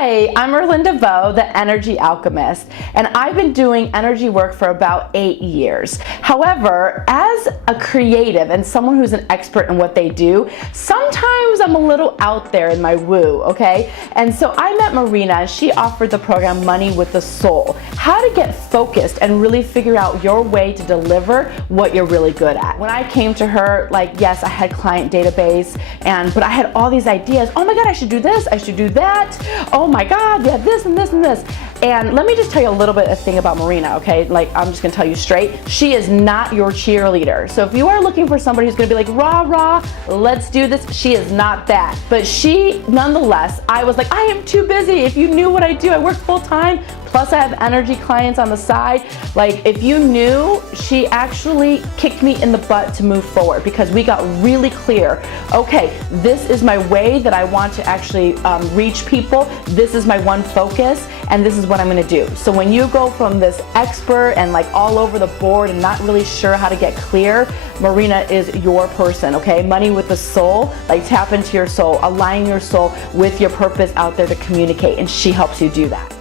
Hi, I'm Erlinda, the Energy Alchemist, and I've been doing energy work for about 8 years. However, as a creative and someone who's an expert in what they do, sometimes I'm a little out there in my woo, okay? And so I met Marina, and she offered the program Money with the Soul, how to get focused and really figure out your way to deliver what you're really good at. When I came to her, like, yes, I had client database, but I had all these ideas. Oh my God, I should do this, I should do that. Oh my God, yeah, this and this and this. And let me just tell you a little bit of thing about Marina, okay? Like, I'm just gonna tell you straight, she is not your cheerleader. So if you are looking for somebody who's gonna be like, rah, rah, let's do this, she is not that. But she, nonetheless, I was like, I am too busy. If you knew what I do, I work full time, plus I have energy clients on the side. Like, if you knew, she actually kicked me in the butt to move forward because we got really clear. Okay, this is my way that I want to actually reach people. This is my one focus, and this is what I'm gonna do. So when you go from this expert and like all over the board and not really sure how to get clear, Marina is your person, okay? Money with the Soul, like tap into your soul, align your soul with your purpose out there to communicate, and she helps you do that.